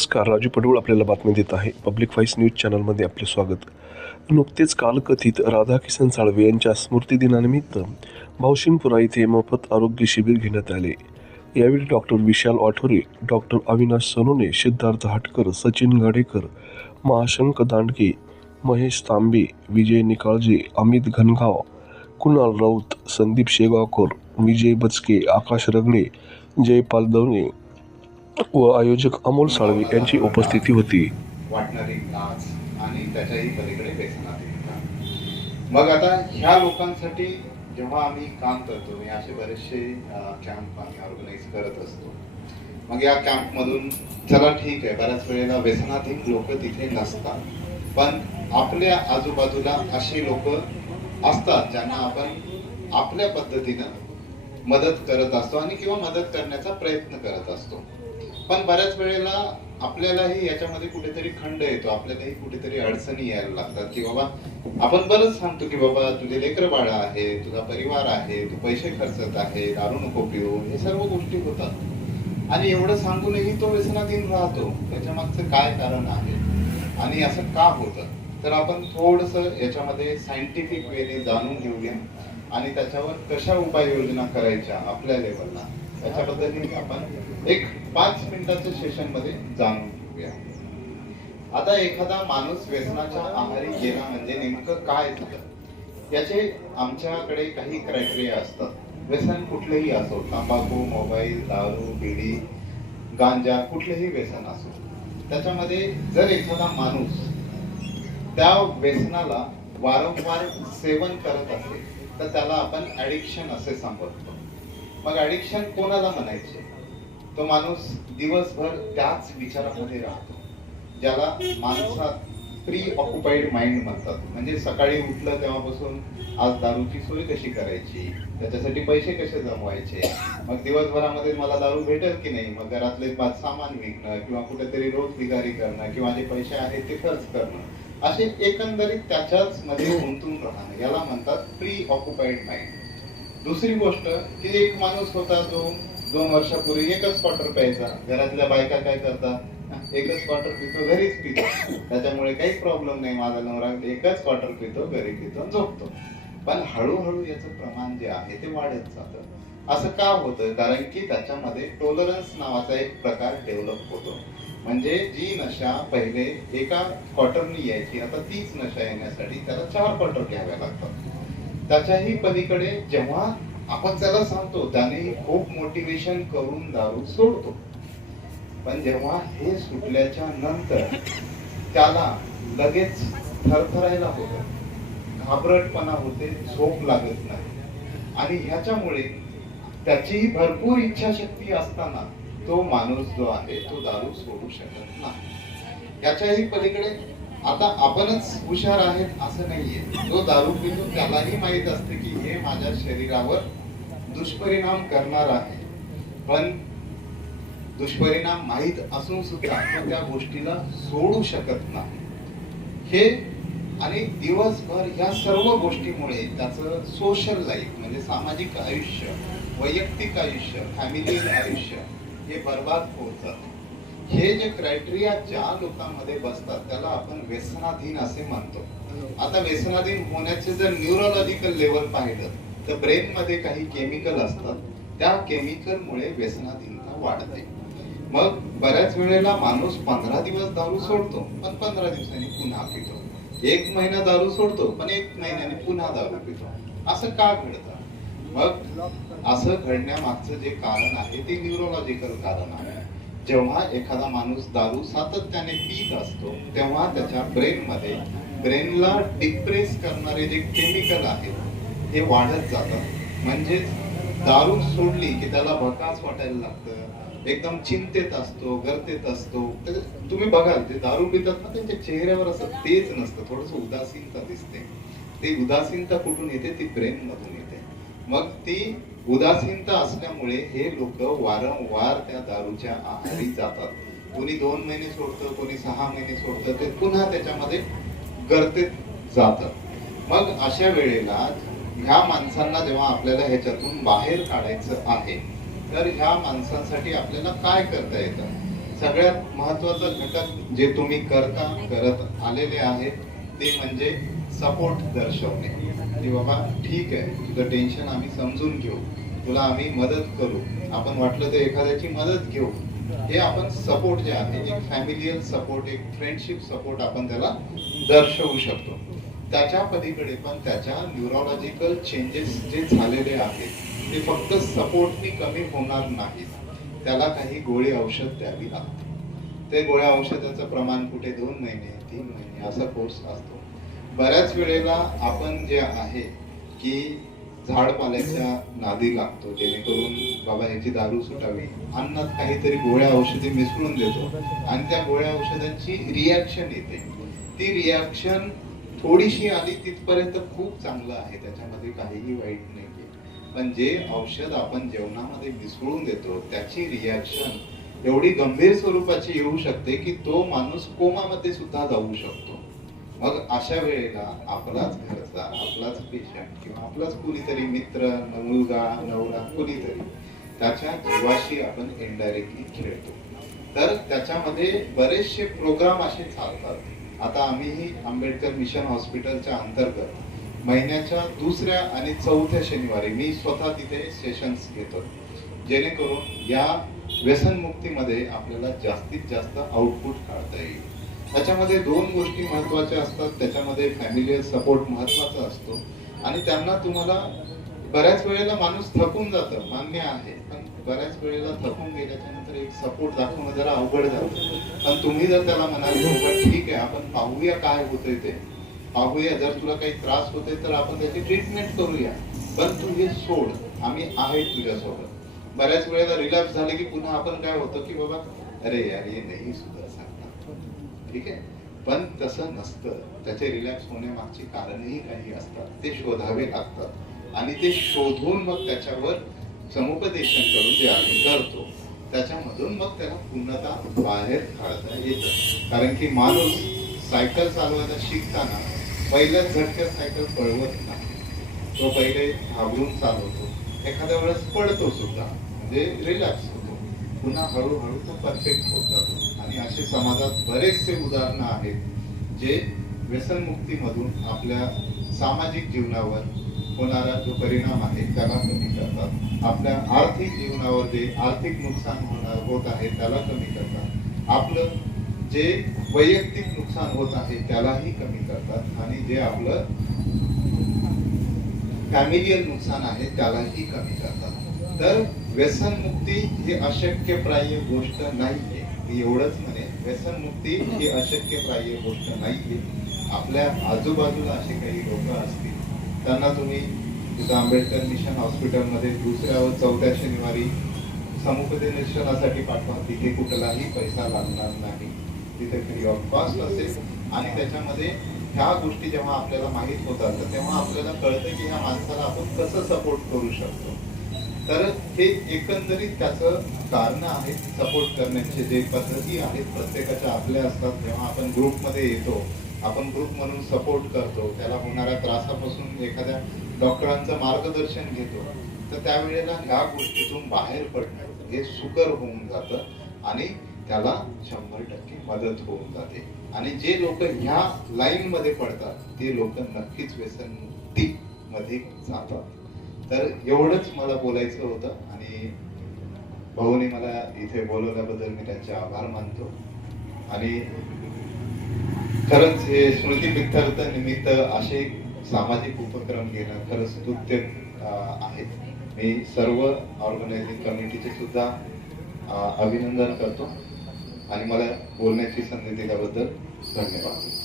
नमस्कार राजू पडवळ आपल्याला बातमी देत आहे पब्लिक व्हॉइस न्यूज चॅनलमध्ये आपले स्वागत नुकतेच कालकथित राधाकिशन साळवे यांच्या दिनानिमित्त भावशिंगपुरा इथे मोफत आरोग्य शिबिर घेण्यात आले यावेळी डॉक्टर विशाल वाठोरे डॉक्टर अविनाश सनोने सिद्धार्थ हाटकर सचिन गाडेकर महाशंक दांडके महेश तांबे विजय निकाळजे अमित घनगाव कुणाल राऊत संदीप शेगावकर विजय बचके आकाश रगडे जयपाल दवणे व आयोजक अमोल साळवी यांची उपस्थिती होती मग आता ह्या लोकांसाठी जेव्हा आम्ही काम करतो मी असे बरेचसे कॅम्प आम्ही ऑर्गनाईज करत असतो मग या मधून चला ठीक आहे बऱ्याच वेळेला व्यसनाधिक लोक तिथे नसतात पण आपल्या आजूबाजूला अशी लोक असतात ज्यांना आपण आपल्या पद्धतीनं मदत करत असतो आणि किंवा मदत करण्याचा प्रयत्न करत असतो पण बऱ्याच वेळेला आपल्यालाही याच्यामध्ये कुठेतरी खंड येतो आपल्यालाही कुठेतरी अडचणी यायला लागतात की बाबा आपण बरंच सांगतो की बाबा तुझे लेकर बाळ आहे तुझा परिवार आहे तू पैसे खर्चत आहे दारू नको पिऊ हे सर्व गोष्टी होतात आणि एवढं सांगूनही तो व्यसनाधीन राहतो त्याच्या मागचं काय कारण आहे आणि असं का होतं तर आपण थोडस याच्यामध्ये सायंटिफिक वेने जाणून घेऊया आणि त्याच्यावर कशा उपाययोजना करायच्या आपल्या लेवलला त्याच्याबद्दल आपण एक पाच मिनिटाच्या सेशन मध्ये जाणून घेऊया आता एखादा माणूस व्यसनाच्या आहारी गेला म्हणजे नेमकं काय झालं याचे आमच्याकडे काही क्रायटेरिया असतात व्यसन कुठलेही असो तंबाखू मोबाईल दारू बिडी गांजा कुठलेही व्यसन असो त्याच्यामध्ये जर एखादा माणूस त्या व्यसनाला वारंवार सेवन करत असेल तर त्याला आपण ॲडिक्शन असे संबोधतो मग ॲडिक्शन कोणाला म्हणायचे तो माणूस दिवसभर त्याच विचारामध्ये राहतो ज्याला माणसात प्री ऑक्युपाइड माइंड म्हणतात म्हणजे सकाळी उठलं तेव्हापासून आज दारूची सोय कशी करायची त्याच्यासाठी पैसे कसे जमवायचे मग दिवसभरामध्ये मला दारू भेटेल की नाही मग घरातले पाच सामान विकणं किंवा कुठेतरी रोज बिगारी करणं किंवा जे पैसे आहेत ते खर्च करणं असे एकंदरीत त्याच्याच मध्ये गुंतून राहणं याला म्हणतात प्री ऑक्युपाइड माइंड दुसरी गोष्ट की एक माणूस होता जो दोन वर्षापूर्वी एकच क्वार्टर प्यायचा घरातल्या बायका काय करतात एकच क्वार्टर पितो घरीच पितो त्याच्यामुळे काही प्रॉब्लेम नाही माझा नवरा एकच क्वार्टर पितो घरी पितो झोपतो पण हळूहळू याचं प्रमाण जे आहे ते वाढत जातं असं का होतं कारण की त्याच्यामध्ये टोलरन्स नावाचा एक प्रकार डेव्हलप होतो म्हणजे जी नशा पहिले एका क्वार्टरनी यायची आता तीच नशा येण्यासाठी त्याला चार क्वार्टर घ्याव्या लागतात त्याच्याही पलीकडे जेव्हा आपण त्याला सांगतो त्याने खूप मोटिवेशन करून दारू सोडतो पण जेव्हा हे सुटल्याच्या नंतर त्याला लगेच थरथरायला होतं घाबरटपणा होते झोप लागत नाही आणि ह्याच्यामुळे त्याची भरपूर इच्छाशक्ती असताना तो माणूस जो आहे तो दारू सोडू शकत नाही त्याच्याही पलीकडे आता आपणच हुशार आहेत असं नाहीये जो दारू पितो त्यालाही माहित असते की हे माझ्या शरीरावर दुष्परिणाम करणार आहे पण दुष्परिणाम माहित असून सुद्धा आपण त्या गोष्टीला सोडू शकत नाही हे आणि दिवसभर या सर्व गोष्टीमुळे त्याच सोशल लाईफ म्हणजे सामाजिक आयुष्य वैयक्तिक आयुष्य फॅमिली आयुष्य हे बर्बाद होत हे जे क्रायटेरिया ज्या लोकांमध्ये बसतात त्याला आपण व्यसनाधीन असे म्हणतो आता व्यसनाधीन होण्याचे जर न्यूरोलॉजिकल लेवल पाहिलं तर ब्रेन मध्ये काही केमिकल असतात त्या केमिकल मुळे व्यसनाधीनता वाढते मग बऱ्याच वेळेला माणूस पंधरा दिवस दारू सोडतो पण पंधरा दिवसांनी पुन्हा पितो एक महिना दारू सोडतो पण एक महिन्याने पुन्हा दारू पितो असं का घडतं मग असं घडण्यामागचं जे कारण आहे ते न्यूरोलॉजिकल कारण आहे जेव्हा एखादा माणूस दारू सातत्याने पीत असतो तेव्हा त्याच्या मध्ये ब्रेनला डिप्रेस करणारे जे केमिकल आहेत हे वाढत जातात म्हणजेच दारू सोडली की त्याला भकास वाटायला लागतं एकदम चिंतेत असतो गर्तेत असतो तुम्ही बघाल ते दारू पितात ना त्यांच्या चेहऱ्यावर असं तेच नसतं थोडस उदासीनता दिसते ते उदासीनता कुठून येते ती ब्रेन मधून येते मग ती उदासीनता असल्यामुळे हे लोक वारंवार त्या दारूच्या आहारी जातात कोणी दोन महिने सोडतं कोणी सहा महिने सोडतं ते पुन्हा त्याच्यामध्ये गर्तेत जातात मग अशा वेळेला ह्या माणसांना जेव्हा आपल्याला ह्याच्यातून बाहेर काढायचं आहे तर ह्या माणसांसाठी आपल्याला काय करता येतं सगळ्यात महत्वाचा घटक जे तुम्ही करता करत आलेले आहेत ते म्हणजे सपोर्ट दर्शवणे की बाबा ठीक आहे तुझं टेन्शन आम्ही समजून घेऊ तुला आम्ही मदत करू आपण वाटलं तर एखाद्याची मदत घेऊ हे आपण सपोर्ट जे आहे एक फॅमिलियल सपोर्ट एक फ्रेंडशिप सपोर्ट आपण त्याला दर्शवू शकतो त्याच्या पलीकडे पण त्याच्या न्यूरोलॉजिकल चेंजेस जे झालेले आहेत ते फक्त सपोर्टनी कमी होणार नाही त्याला काही गोळी औषध द्यावी लागते ते गोळ्या औषधाचं प्रमाण कुठे दोन महिने तीन महिने असा कोर्स असतो बऱ्याच वेळेला आपण जे आहे की झाडपाल्याच्या नादी लागतो जेणेकरून बाबा यांची दारू सुटावी अन्नात काहीतरी गोळ्या औषधी मिसळून देतो आणि त्या गोळ्या औषधांची रिॲक्शन येते ती रिॲक्शन थोडीशी आली तिथपर्यंत खूप चांगलं आहे त्याच्यामध्ये काहीही वाईट नाही पण जे औषध आपण जेवणामध्ये मिसळून देतो त्याची रिॲक्शन एवढी गंभीर स्वरूपाची येऊ शकते की तो माणूस कोमामध्ये सुद्धा जाऊ शकतो मग अशा वेळेला आपलाच घरचा आपलाच पेशंट किंवा आपलाच कुणीतरी मित्र मुलगा नवरा कुणीतरी त्याच्या जीवाशी आपण इनडायरेक्टली खेळतो तर त्याच्यामध्ये बरेचसे प्रोग्राम असे चालतात आता आम्हीही आंबेडकर मिशन हॉस्पिटलच्या अंतर्गत महिन्याच्या दुसऱ्या आणि चौथ्या शनिवारी मी स्वतः तिथे सेशन्स घेतो जेणेकरून या व्यसनमुक्तीमध्ये आपल्याला जास्तीत जास्त आउटपुट काढता येईल त्याच्यामध्ये दोन गोष्टी महत्वाच्या असतात त्याच्यामध्ये फॅमिली सपोर्ट महत्वाचा असतो आणि त्यांना तुम्हाला बऱ्याच वेळेला माणूस थकून जात मान्य आहे पण बऱ्याच वेळेला थकून गेल्याच्या नंतर एक सपोर्ट दाखवणं जरा अवघड जातं पण तुम्ही जर त्याला म्हणाल हो, ठीक आहे आपण पाहूया काय होतंय ते पाहूया जर तुला काही त्रास होतोय तर आपण त्याची ट्रीटमेंट करूया पण तू हे सोड आम्ही आहे तुझ्यासोबत बऱ्याच वेळेला रिलॅक्स झाले की पुन्हा आपण काय होतो की बाबा अरे यार हे नाही सुद्धा ठीक आहे पण तसं नसतं त्याचे रिलॅक्स होण्यामागचे कारणही काही असतात ते शोधावे लागतात आणि ते शोधून मग त्याच्यावर समुपदेशन करून जे आम्ही करतो त्याच्यामधून मग त्याला पूर्णता बाहेर काढता येतं कारण की माणूस सायकल चालवायला शिकताना पहिल्याच झटक्या सायकल पळवत नाही तो पहिले घाबरून चालवतो एखाद्या वेळेस पडतो सुद्धा म्हणजे रिलॅक्स होतो पुन्हा हळूहळू तो परफेक्ट होत जातो आणि असे समाजात बरेचसे उदाहरणं आहेत जे व्यसनमुक्तीमधून आपल्या सामाजिक जीवनावर होणारा जो परिणाम आहे त्याला कमी करतात आपल्या आर्थिक जीवनावर जे आर्थिक नुकसान होणार होत आहे त्याला कमी करतात आपलं जे वैयक्तिक नुकसान होत आहे त्यालाही कमी करतात आणि जे आपलं फॅमिलियल नुकसान आहे त्यालाही कमी करतात तर व्यसनमुक्ती ही अशक्यप्राय गोष्ट नाही एवढंच म्हणे व्यसनमुक्ती हे अशक्य प्राय गोष्ट नाही आपल्या आजूबाजूला असे काही लोक असतील त्यांना तुम्ही तिथं आंबेडकर मिशन हॉस्पिटलमध्ये दुसऱ्या व चौथ्या शनिवारी समुपदेशनासाठी पाठवा तिथे कुठलाही पैसा लागणार नाही तिथे फ्री ऑफ कॉस्ट असेल आणि त्याच्यामध्ये ह्या गोष्टी जेव्हा आपल्याला माहीत होतात तेव्हा आपल्याला कळतं की ह्या माणसाला आपण कसं सपोर्ट करू शकतो तर हे एकंदरीत त्याचं कारण आहे सपोर्ट करण्याचे जे पद्धती आहेत प्रत्येकाच्या आपल्या असतात तेव्हा आपण ग्रुपमध्ये येतो आपण ग्रुप म्हणून सपोर्ट करतो त्याला होणाऱ्या त्रासापासून एखाद्या डॉक्टरांचं मार्गदर्शन घेतो तर त्यावेळेला ह्या गोष्टीतून बाहेर पडणं हे सुकर होऊन जातं आणि त्याला शंभर टक्के मदत होऊन जाते आणि जे लोक ह्या लाईनमध्ये पडतात ते लोक नक्कीच व्यसनटी मध्ये जातात तर एवढंच मला बोलायचं होतं आणि भाऊनी मला इथे बोलवल्याबद्दल मी त्यांचे आभार मानतो आणि खरंच हे स्मृती निमित्त असे सामाजिक उपक्रम घेणं खरंच स्तुत्य आहेत मी सर्व ऑर्गनायझिंग कमिटीचे सुद्धा अभिनंदन करतो आणि मला बोलण्याची संधी दिल्याबद्दल धन्यवाद